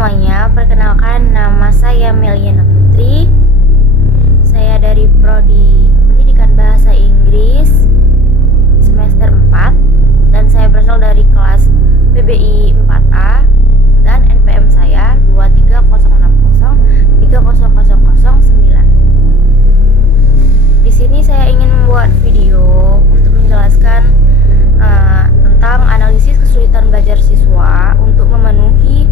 semuanya, perkenalkan nama saya Meliana Putri. Saya dari Prodi Pendidikan Bahasa Inggris semester 4 dan saya berasal dari kelas PBI 4A dan NPM saya 23060300009. Di sini saya ingin membuat video untuk menjelaskan tentang analisis kesulitan belajar siswa untuk memenuhi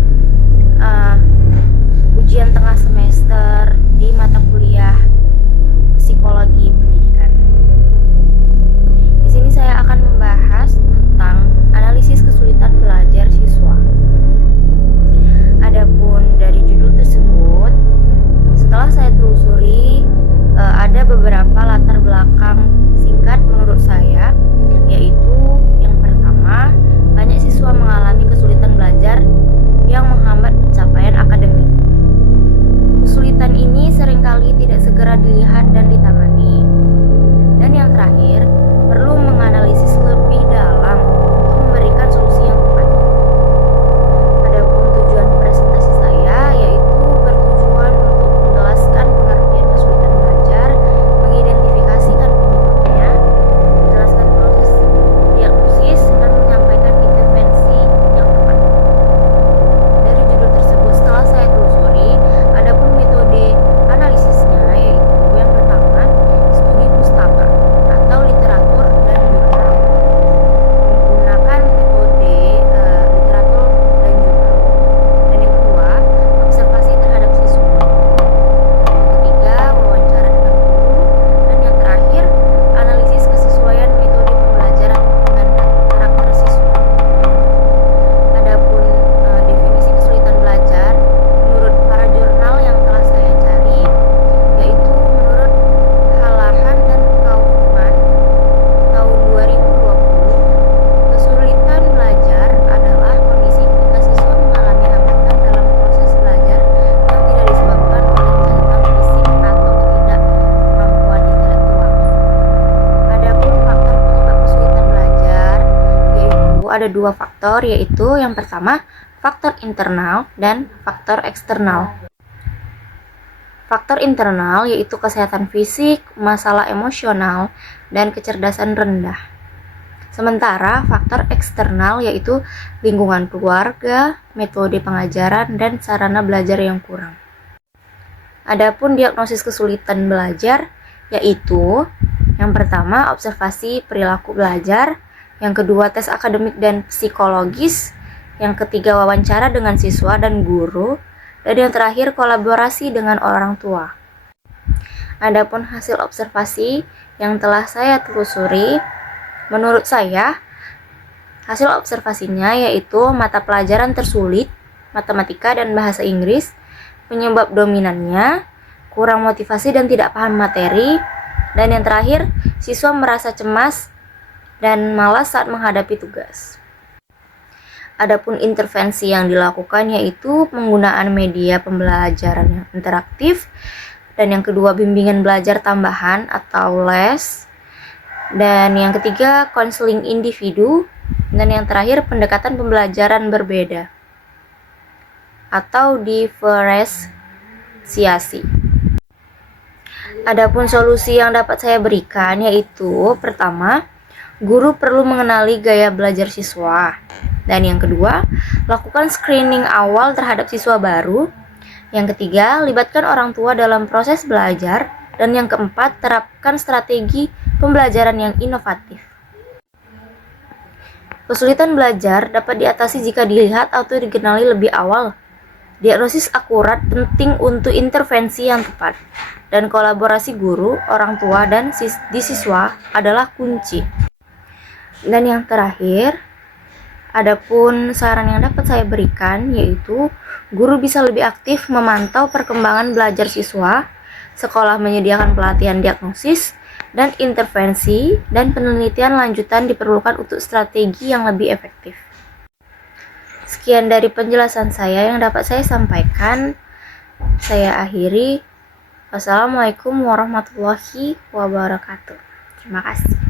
ujian tengah semester di mata kuliah psikologi pendidikan. Di sini saya akan membahas tentang analisis kesulitan belajar siswa. Adapun dari judul tersebut, setelah saya telusuri, ada beberapa latar belakang singkat menurut saya, yaitu yang pertama, banyak siswa mengalami kesulitan belajar yang menghambat pencapaian akademik. Kesulitan ini seringkali tidak segera dilihat dan ditangani. Dan yang terakhir, perlu menganalisis lebih dalam untuk memberikan solusi yang tepat. Adapun tujuan presentasi saya yaitu bertujuan untuk menjelaskan pengertian kesulitan belajar, mengidentifikasikan penyebabnya, menjelaskan proses diagnosis, dan menyampaikan intervensi yang tepat. Dari judul tersebut, setelah saya telusuri, adapun metode analisisnya yaitu yang pertama, studi pustaka atau literatur dan jurnal. Menggunakan metode literatur dan jurnal. Dan yang kedua, observasi terhadap siswa. Yang ketiga, wawancara dengan guru. Dan yang terakhir, analisis kesesuaian metode pembelajaran dengan karakter siswa. Adapun definisi kesulitan belajar menurut para jurnal yang telah saya cari, yaitu menurut Halahan dan Kaufman tahun 2020, kesulitan belajar adalah kondisi ketika siswa mengalami hambatan dalam proses belajar yang tidak disebabkan oleh kecacatan fisik atau ketidakmampuan intelektual. Adapun faktor penyebab kesulitan belajar yaitu ada dua faktor, yaitu yang pertama faktor internal dan faktor eksternal. Faktor internal yaitu kesehatan fisik, masalah emosional, dan kecerdasan rendah. Sementara faktor eksternal yaitu lingkungan keluarga, metode pengajaran, dan sarana belajar yang kurang. Adapun diagnosis kesulitan belajar yaitu yang pertama observasi perilaku belajar, yang kedua tes akademik dan psikologis, yang ketiga wawancara dengan siswa dan guru, dan yang terakhir kolaborasi dengan orang tua. Adapun hasil observasi yang telah saya telusuri, menurut saya hasil observasinya yaitu mata pelajaran tersulit, matematika dan bahasa Inggris, penyebab dominannya, kurang motivasi dan tidak paham materi, dan yang terakhir siswa merasa cemas dan malas saat menghadapi tugas. Adapun intervensi yang dilakukan yaitu penggunaan media pembelajaran yang interaktif, dan yang kedua bimbingan belajar tambahan atau les, dan yang ketiga konseling individu, dan yang terakhir pendekatan pembelajaran berbeda atau diferensiasi. Adapun solusi yang dapat saya berikan yaitu pertama, guru perlu mengenali gaya belajar siswa. Dan yang kedua, lakukan screening awal terhadap siswa baru. Yang ketiga, libatkan orang tua dalam proses belajar. Dan yang keempat, terapkan strategi pembelajaran yang inovatif. Kesulitan belajar dapat diatasi jika dilihat atau dikenali lebih awal. Diagnosis akurat penting untuk intervensi yang tepat. Dan kolaborasi guru, orang tua, dan siswa adalah kunci. Dan yang terakhir, adapun saran yang dapat saya berikan yaitu guru bisa lebih aktif memantau perkembangan belajar siswa, sekolah menyediakan pelatihan diagnosis dan intervensi, dan penelitian lanjutan diperlukan untuk strategi yang lebih efektif. Sekian dari penjelasan saya yang dapat saya sampaikan. Saya akhiri. Wassalamualaikum warahmatullahi wabarakatuh. Terima kasih.